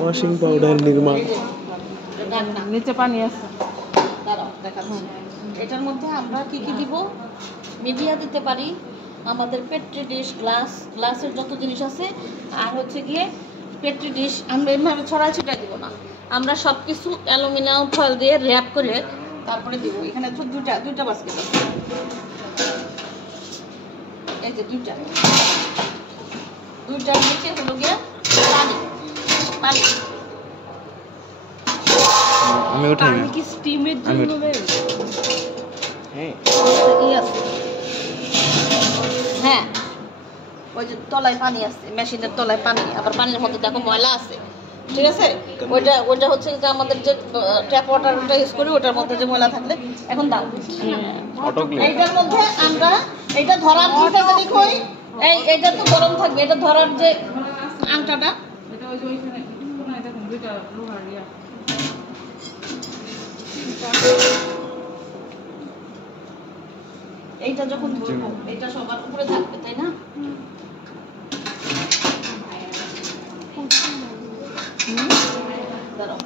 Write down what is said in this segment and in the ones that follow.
Washing powder Nirma নিচে পানি আছে, দাঁড়াও দেখাচ্ছি। এটার মধ্যে আমরা কি কি দিব? মিডিয়া দিতে পারি, আমাদের পেট্রি ডিশ, গ্লাসের যত জিনিস আছে, আর হচ্ছে গিয়ে পেট্রি ডিশ আমরা এভাবে ছড়াই ছিটাই দিব না, আমরা সব কিছু অ্যালুমিনিয়াম ফয়েল দিয়ে র্যাপ করে তারপরে দিব। এখানে তো দুইটা বাস্কেট আছে, এই যে দুইটার নিচে হলো গিয়ে পানি। আমি উঠাই না। কি স্টিমের জন্য হ্যাঁ হ্যাঁ, ওই যে তলায় পানি আছে, মেশিনের তলায় পানি, আবার পানির মধ্যে দেখো ময়লা আছে, ঠিক আছে? ওইটা হচ্ছে যে আমাদের যে ট্যাপ ওয়াটারটা ইউজ করি ওটার মধ্যে যে ময়লা থাকলে এখন দাও। এইটার মধ্যে আমরা এইটা ধরার দুইটা যদি কই, এইটা তো গরম থাকবে, এটা ধরার যে আংটাটা, এটা ওই যে ওইখানে কোনায় দেখুন দুইটা লোহার ইয়া। এইটা যখন ধরবো এইটা সবার উপরে থাকবে, তাই না? দাঁড়াও,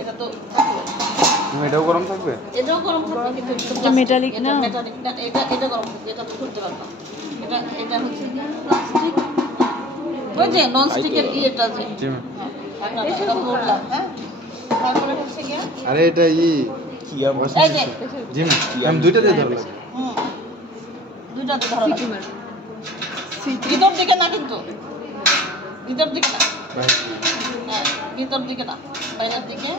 এটা তো এটাও গরম থাকবে? এটাও গরম থাকবে, কিন্তু এটা মেটালিক না, মেটালিক না, এটা গরম থাকবে, এটা তো করতে পারবা। এটা হচ্ছে প্লাস্টিক, ওই যে নন স্টিকের ইয়েটা যে, হ্যাঁ এটা ধরলাম, হ্যাঁ। তারপরে হচ্ছে গিয়ে আরে এটা কি এই যে জি আমি দুইটা দিয়ে ধরলাম। দুইটাতে ধরা লাগবে, ভিতর দিকে না, কিন্তু ভিতর দিকে না, হ্যাঁ ভিতর দিকে না, বাইরের দিকে।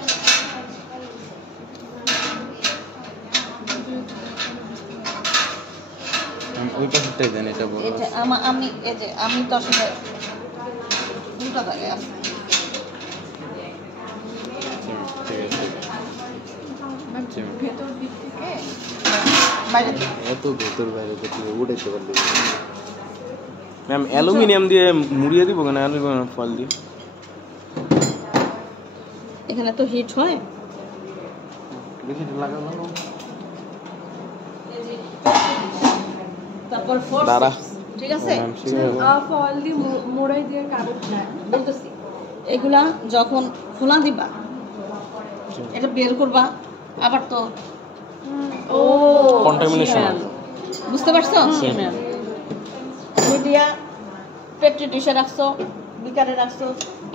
ওই পাশেরটাই দেন, এটা বড়। এটা আমি তো আসলে দুটো জায়গায় আছে। ভেতর দিক থেকে বাইরে এত ভেতর বাইরে থেকে উঠাইতে পারলে ম্যাম অ্যালুমিনিয়াম দিয়ে মুড়িয়ে দিব কেন? অ্যালুমিনিয়াম ফয়েল দিয়ে এখানে তো হিট হয়। দেখি লাগানো তারপর দাঁড়া, ঠিক আছে, ফল দিয়ে মোড়াই দিয়ে কাগজ না বলতেছি এগুলা যখন খোলা দিবা, এটা বের করবা, আবার তো ও কন্টামিনেশন, বুঝতে পারছো? মিডিয়া পেট্রি ডিশে রাখছো, বিকারে রাখছো,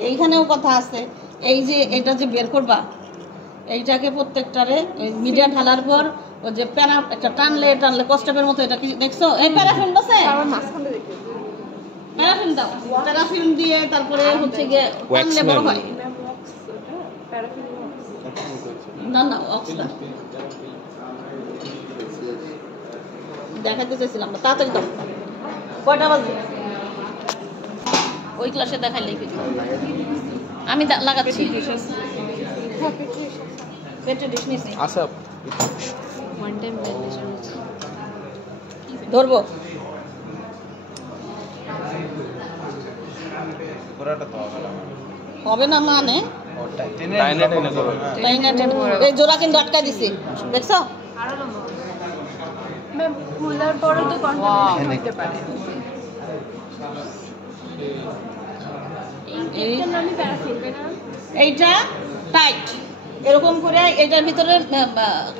এইখানেও কথা আছে। এই যে এটা যে বের করবা, এইটাকে প্রত্যেকটারে মিডিয়া ঢালার পর ওই যে একটা টানলে কস্টেপের মতো, এটা কি দেখছো? এই প্যারাফিন বসে, প্যারাফিন দাও, প্যারাফিন দিয়ে তারপরে হচ্ছে গিয়ে টানলে বড় হয়। না অক্সটা দেখাতে চাইছিলাম না, তাড়াতাড়ি দাও। কয়টা বাজে? ওই ক্লাসে দেখাইলেই কিন্তু আমি লাগাচ্ছি। পেটে ডিশ নিছি, আচ্ছা ধরবো। হবে না মানে এই জোড়া কিন্তু আটকাই দিছি, দেখছো? খোলার পরে তো কন্টামিনেশন হতে পারে। এইটা টাইট এরকম করে, এটার ভিতরে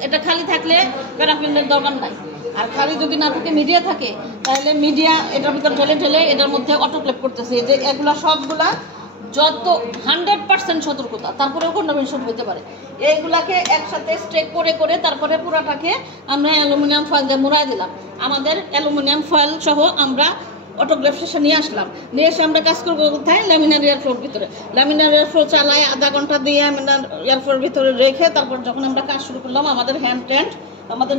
এটা খালি থাকলে প্যারাফিনের দরকার নাই, আর খালি যদি না থাকে মিডিয়া থাকে, তাহলে মিডিয়া এটার ভিতরে ঢেলে এটার মধ্যে অটোক্লেভ করতেছে। যে এগুলা সবগুলা যত 100% সতর্কতা, তারপরেও কন্টামিনেশন হতে পারে। এইগুলাকে একসাথে স্ট্রেক করে তারপরে পুরাটাকে আমরা অ্যালুমিনিয়াম ফয়েল দিয়ে মোড়াই দিলাম। আমাদের অ্যালুমিনিয়াম ফয়েল সহ আমরা অটোগ্রাফ শেষে নিয়ে আসলাম, নিয়ে এসে আমরা কাজ করবো কোথায়? ল্যামিনার এয়ারফ্লোর ভিতরে। ল্যামিনার এয়ারফ্লো চালায় আধা ঘন্টা দিয়ে ল্যামিনার এয়ারফ্লোর ভিতরে রেখে তারপর যখন আমরা কাজ শুরু করলাম, আমাদের হ্যান্ড আমাদের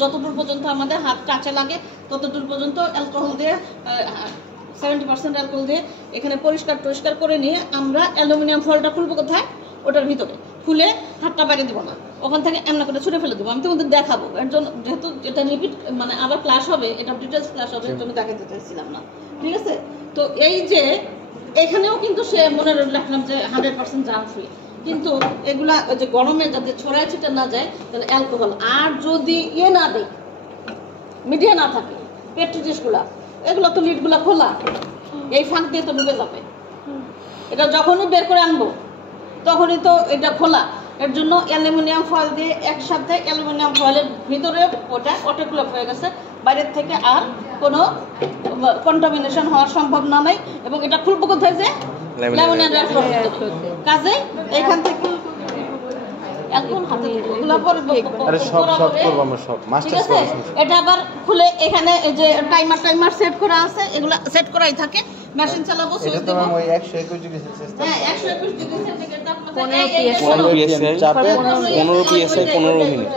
যতদূর পর্যন্ত আমাদের হাত কাছে লাগে ততদূর পর্যন্ত অ্যালকোহল দিয়ে 70% অ্যালকোহল দিয়ে এখানে পরিষ্কার করে নিয়ে আমরা অ্যালুমিনিয়াম ফয়েলটা খুলবো কোথায়? ওটার ভিতরে খুলে হাতটা বাইরে দেবো না, ওখান থেকে এমন করে ছুঁড়ে ফেলে দেবো। আমি তোমাদের দেখাবো, এর জন্য যেহেতু এটা রিপিট মানে আবার ক্লাস হবে, এটা ডিটেলস ক্লাস হবে, এর জন্য দেখাতে চাইছিলাম না, ঠিক আছে? তো এই যে এখানেও কিন্তু সে মনে রাখলাম যে 100% জার্ম ফ্রি। কিন্তু এগুলা ওই যে গরমে যাতে ছড়ায় ছিটে না যায় তাহলে অ্যালকোহল। আর যদি না দেয়, মিডিয়া না থাকে, পেট্রি ডিশগুলা এগুলো তো লিডগুলা খোলা, এই ফাঁক দিয়ে তো ডুবে যাবে। এটা যখনই বের করে আনবো তখনই তো এটা খোলা। এর জন্য অ্যালুমিনিয়াম ফয়েল দিয়ে একসাথে, অ্যালুমিনিয়াম ফয়েলের ভিতরে ওটা অটোক্লেভ হয়ে গেছে, বাইরের থেকে আর কোনো কন্টামিনেশন হওয়ার সম্ভাবনা নাই। এবং এটা খুলবো কোথায় যে ল্যামিনেট রাখবো কাজে এখান থেকে একদম হাতে এগুলো পরে আরে সব করব আমরা, সব মাস্টার্স করব। এটা আবার খুলে এখানে এই যে টাইমার সেট করা আছে, এগুলা সেট করাই থাকে। মেশিন চালাবো, সুইচ এটা তো দেব। ম্যাম ওই 121 ডিগ্রি সেলসিয়াস হ্যাঁ 121 ডিগ্রি সেন্টিগ্রেড তাপমাত্রায় 15 PSI 15 PSI 15 PSI 15 মিনিট।